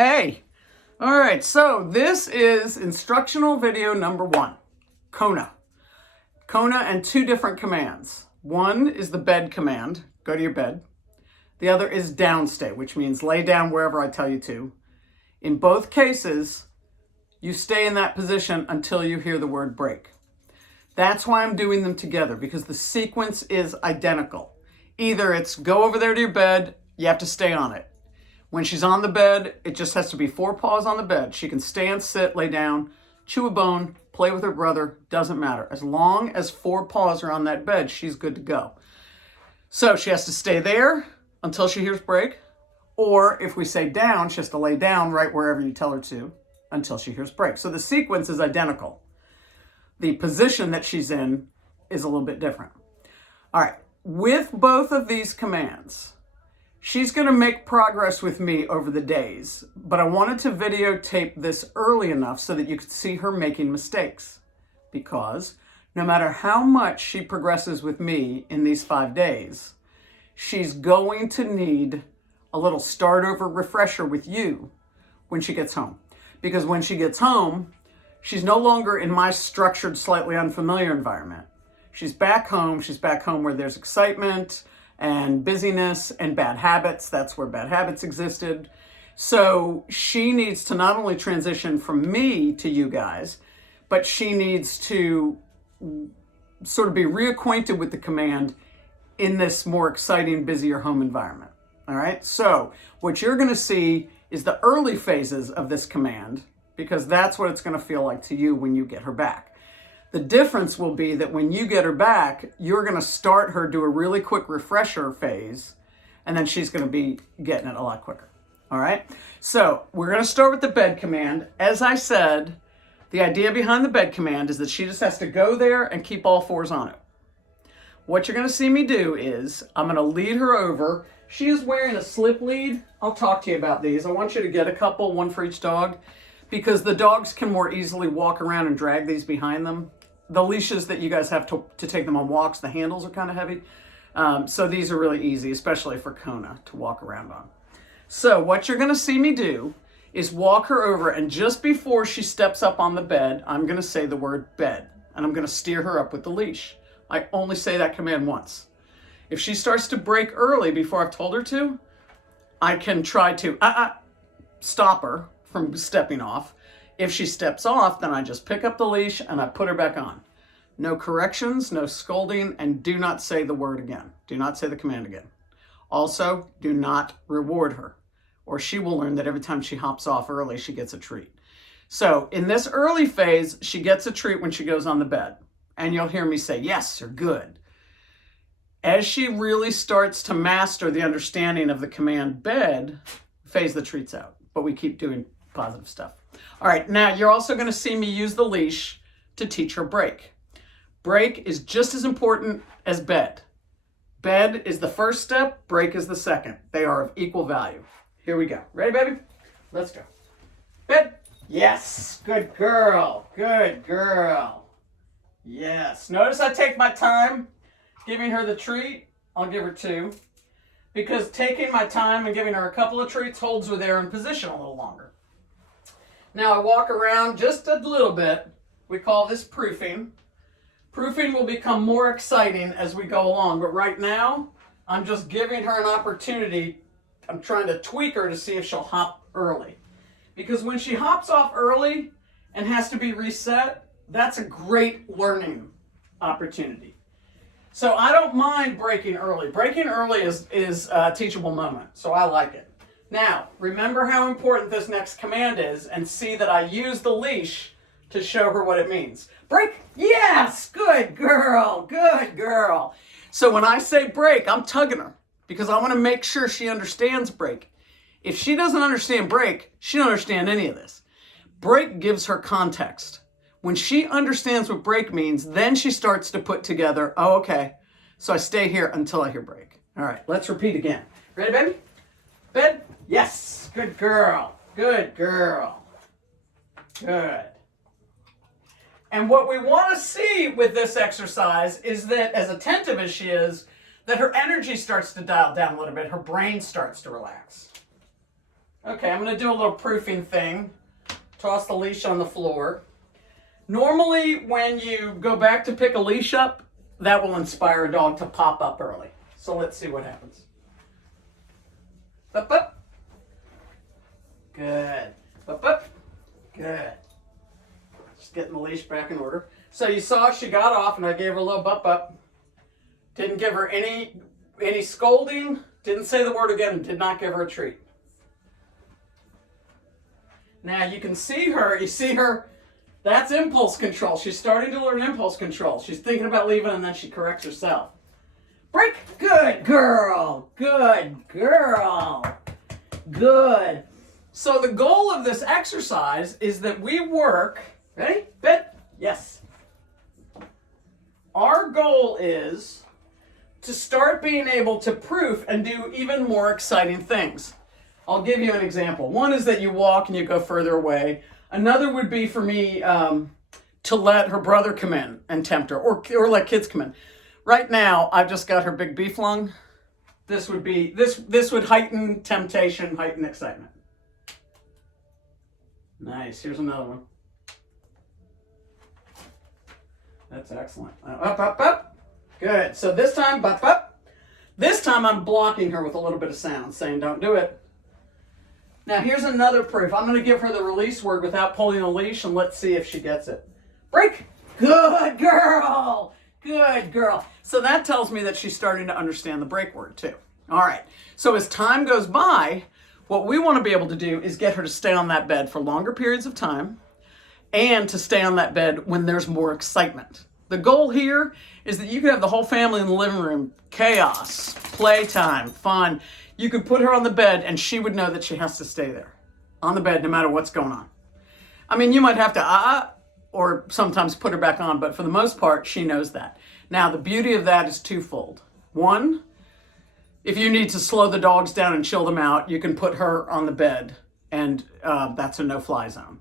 Hey, all right, so this is instructional video number 1, KONA. KONA and 2 different commands. One is the bed command, go to your bed. The other is downstay, which means lay down wherever I tell you to. In both cases, you stay in that position until you hear the word break. That's why I'm doing them together, because the sequence is identical. Either it's go over there to your bed, you have to stay on it. When she's on the bed, it just has to be 4 paws on the bed. She can stand, sit, lay down, chew a bone, play with her brother, doesn't matter. As long as 4 paws are on that bed, she's good to go. So she has to stay there until she hears break. Or if we say down, she has to lay down right wherever you tell her to until she hears break. So the sequence is identical. The position that she's in is a little bit different. All right, with both of these commands, she's going to make progress with me over the days, but I wanted to videotape this early enough so that you could see her making mistakes. Because no matter how much she progresses with me in these 5 days, she's going to need a little start over refresher with you when she gets home. Because when she gets home, she's no longer in my structured, slightly unfamiliar environment. She's back home where there's excitement and busyness and bad habits. That's where bad habits existed. So she needs to not only transition from me to you guys, but she needs to sort of be reacquainted with the command in this more exciting, busier home environment. All right, so what you're going to see is the early phases of this command, because that's what it's going to feel like to you when you get her back. The difference will be that when you get her back, you're going to start her do a really quick refresher phase, and then she's going to be getting it a lot quicker. All right? So we're going to start with the bed command. As I said, the idea behind the bed command is that she just has to go there and keep all 4s on it. What you're going to see me do is I'm going to lead her over. She is wearing a slip lead. I'll talk to you about these. I want you to get a couple, 1 for each dog, because the dogs can more easily walk around and drag these behind them. The leashes that you guys have to take them on walks, the handles are kind of heavy. So these are really easy, especially for KONA to walk around on. So what you're going to see me do is walk her over, and just before she steps up on the bed, I'm going to say the word bed, and I'm going to steer her up with the leash. I only say that command once. If she starts to break early before I've told her to, I can try to stop her from stepping off. If she steps off, then I just pick up the leash and I put her back on. No corrections, no scolding, and do not say the word again. Do not say the command again. Also, do not reward her, or she will learn that every time she hops off early, she gets a treat. So in this early phase, she gets a treat when she goes on the bed, and you'll hear me say, yes, you're good. As she really starts to master the understanding of the command bed, phase the treats out, but we keep doing positive stuff. All right, now you're also going to see me use the leash to teach her break. Break is just as important as bed. Bed is the first step, break is the second. They are of equal value. Here we go. Ready, baby? Let's go. Bed. Yes, good girl, good girl. Yes, notice I take my time giving her the treat. I'll give her 2, because taking my time and giving her a couple of treats holds her there in position a little longer. Now I walk around just a little bit. We call this proofing. Proofing will become more exciting as we go along, but right now I'm just giving her an opportunity. I'm trying to tweak her to see if she'll hop early. Because when she hops off early and has to be reset, that's a great learning opportunity. So I don't mind breaking early. Breaking early is a teachable moment, so I like it. Now, remember how important this next command is, and see that I use the leash to show her what it means. Break, yes, good girl, good girl. So when I say break, I'm tugging her, because I want to make sure she understands break. If she doesn't understand break, she doesn't understand any of this. Break gives her context. When she understands what break means, then she starts to put together, oh, okay, so I stay here until I hear break. All right, let's repeat again. Ready, baby? Bed? Yes, good girl, good girl, good. And what we want to see with this exercise is that, as attentive as she is, that her energy starts to dial down a little bit, her brain starts to relax. Okay, I'm going to do a little proofing thing. Toss the leash on the floor. Normally, when you go back to pick a leash up, that will inspire a dog to pop up early. So let's see what happens. Up, up. Good. Up, up. Good. Just getting the leash back in order. So you saw she got off and I gave her a little bup up. Didn't give her any scolding. Didn't say the word again and did not give her a treat. Now you can see her. You see her. That's impulse control. She's starting to learn impulse control. She's thinking about leaving and then she corrects herself. Break. Good girl. Good girl. Good. So the goal of this exercise is that we work. Ready? Bed? Yes. Our goal is to start being able to proof and do even more exciting things. I'll give you an example. One is that you walk and you go further away. Another would be for me to let her brother come in and tempt her, or let kids come in. Right now, I've just got her big beef lung. This would be this would heighten temptation, heighten excitement. Nice. Here's another one. That's excellent. Up, up, up. Good. So this time, up, up. This time I'm blocking her with a little bit of sound, saying don't do it. Now here's another proof. I'm going to give her the release word without pulling the leash, and let's see if she gets it. Break. Good girl. Good girl. So that tells me that she's starting to understand the break word too. All right. So as time goes by, what we want to be able to do is get her to stay on that bed for longer periods of time and to stay on that bed when there's more excitement. The goal here is that you could have the whole family in the living room, chaos, playtime, fun. You could put her on the bed and she would know that she has to stay there on the bed no matter what's going on. I mean, you might have to or sometimes put her back on, but for the most part, she knows that. Now, the beauty of that is twofold. One, if you need to slow the dogs down and chill them out, you can put her on the bed, and that's a no-fly zone.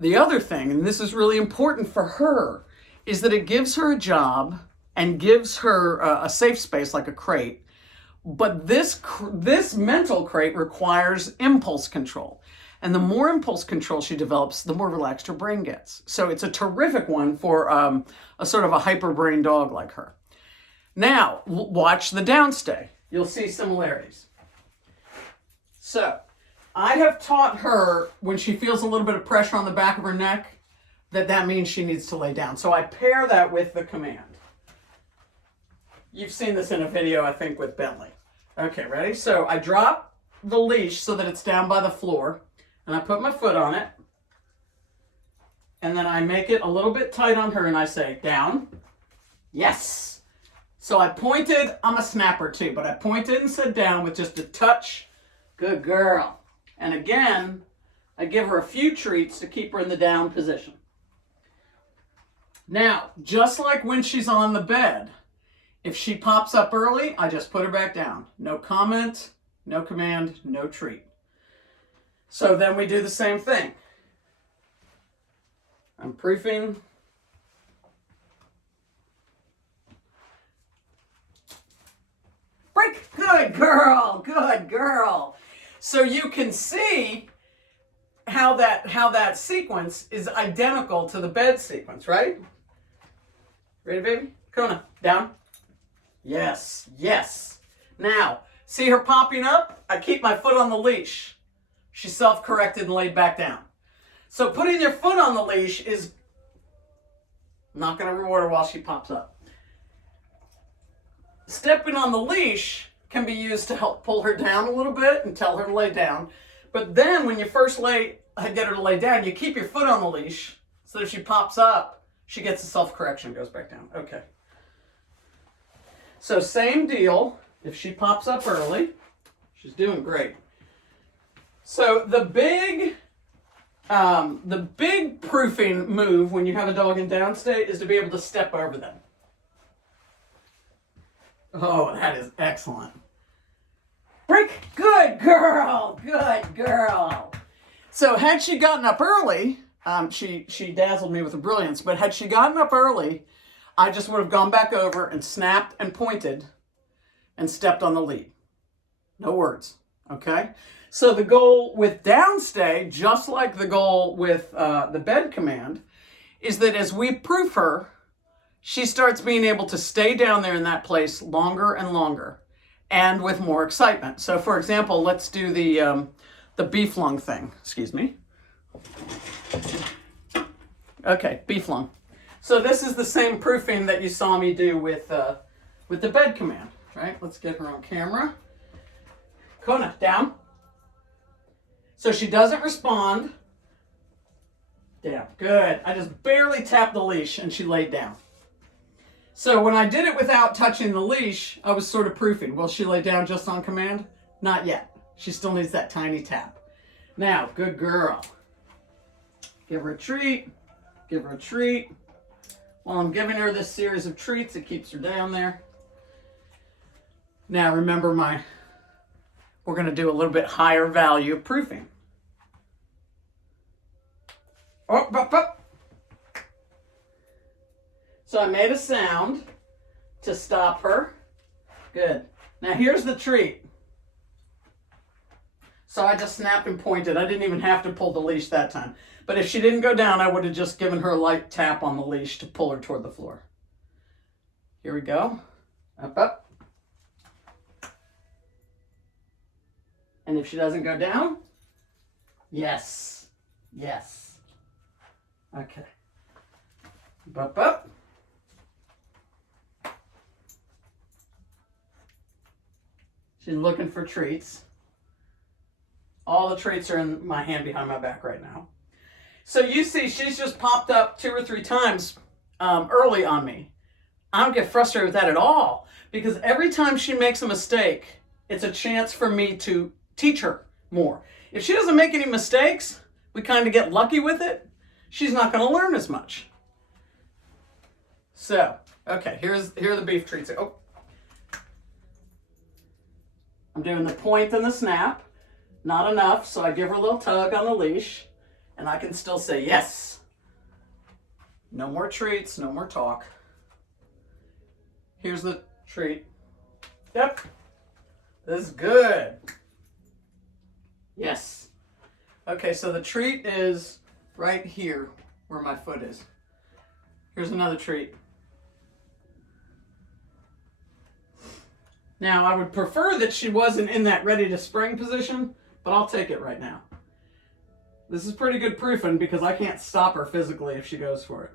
The other thing, and this is really important for her, is that it gives her a job and gives her a safe space like a crate. But this mental crate requires impulse control. And the more impulse control she develops, the more relaxed her brain gets. So it's a terrific one for a sort of a hyper brain dog like her. Now, watch the downstay. You'll see similarities. So, I have taught her when she feels a little bit of pressure on the back of her neck, that means she needs to lay down. So I pair that with the command. You've seen this in a video, I think, with Bentley. Okay, ready? So I drop the leash so that it's down by the floor, and I put my foot on it, and then I make it a little bit tight on her, and I say, down. Yes. So I pointed, I'm a snapper too, but I pointed and said down with just a touch. Good girl. And again, I give her a few treats to keep her in the down position. Now, just like when she's on the bed, if she pops up early, I just put her back down. No comment, no command, no treat. So then we do the same thing. I'm proofing. Break. Good girl. Good girl. So you can see how that sequence is identical to the bed sequence, right? Ready, baby? KONA, down. Yes, yes. Now, see her popping up? I keep my foot on the leash. She's self-corrected and laid back down. So putting your foot on the leash is not going to reward her while she pops up. Stepping on the leash can be used to help pull her down a little bit and tell her to lay down. But then when you first get her to lay down, you keep your foot on the leash so that if she pops up, she gets a self-correction and goes back down. Okay. So same deal. If she pops up early, she's doing great. So the big proofing move when you have a dog in downstate is to be able to step over them. Oh, that is excellent. Break. Good girl. Good girl. So had she gotten up early, she dazzled me with her brilliance, but had she gotten up early, I just would have gone back over and snapped and pointed and stepped on the lead. No words, okay? So the goal with downstay, just like the goal with the bed command, is that as we proof her, she starts being able to stay down there in that place longer and longer and with more excitement. So for example, let's do the beef lung thing. Excuse me. Okay, beef lung. So this is the same proofing that you saw me do with the bed command, right? Let's get her on camera. KONA, down. So she doesn't respond. Down, good. I just barely tapped the leash and she laid down. So when I did it without touching the leash, I was sort of proofing. Will she lay down just on command? Not yet. She still needs that tiny tap. Now, good girl. Give her a treat. Give her a treat. While I'm giving her this series of treats, it keeps her down there. Now remember we're going to do a little bit higher value of proofing. Oh, up, up. So I made a sound to stop her. Good. Now here's the treat. So I just snapped and pointed. I didn't even have to pull the leash that time. But if she didn't go down, I would have just given her a light tap on the leash to pull her toward the floor. Here we go. Up, up. And if she doesn't go down, yes, yes. Okay. Up, up. She's looking for treats. All the treats are in my hand behind my back right now. So you see, she's just popped up 2 or 3 times early on me. I don't get frustrated with that at all, because every time she makes a mistake, it's a chance for me to teach her more. If she doesn't make any mistakes, we kind of get lucky with it. She's not going to learn as much. So, okay, here are the beef treats. Oh, I'm doing the point and the snap. Not enough, so I give her a little tug on the leash, and I can still say yes. No more treats, no more talk. Here's the treat. Yep. This is good. Yes. Okay, so the treat is right here where my foot is. Here's another treat. Now, I would prefer that she wasn't in that ready to spring position, but I'll take it right now. This is pretty good proofing because I can't stop her physically if she goes for it.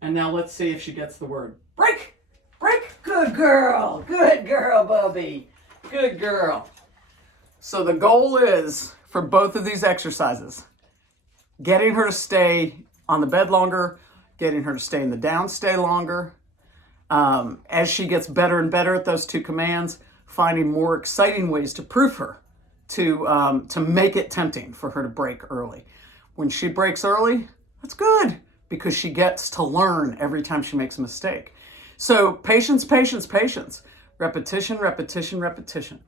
And now let's see if she gets the word. Break! Break! Good girl! Good girl, Bubby! Good girl. So the goal is, for both of these exercises, getting her to stay on the bed longer, getting her to stay in the downstay longer. As she gets better and better at those 2 commands, finding more exciting ways to proof her, to make it tempting for her to break early. When she breaks early, that's good, because she gets to learn every time she makes a mistake. So patience, patience, patience. Repetition, repetition, repetition.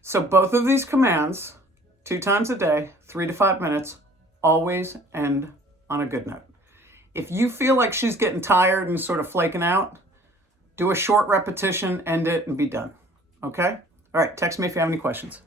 So both of these commands, 2 times a day, 3 to 5 minutes, always end on a good note. If you feel like she's getting tired and sort of flaking out, do a short repetition, end it, and be done. Okay? All right, text me if you have any questions.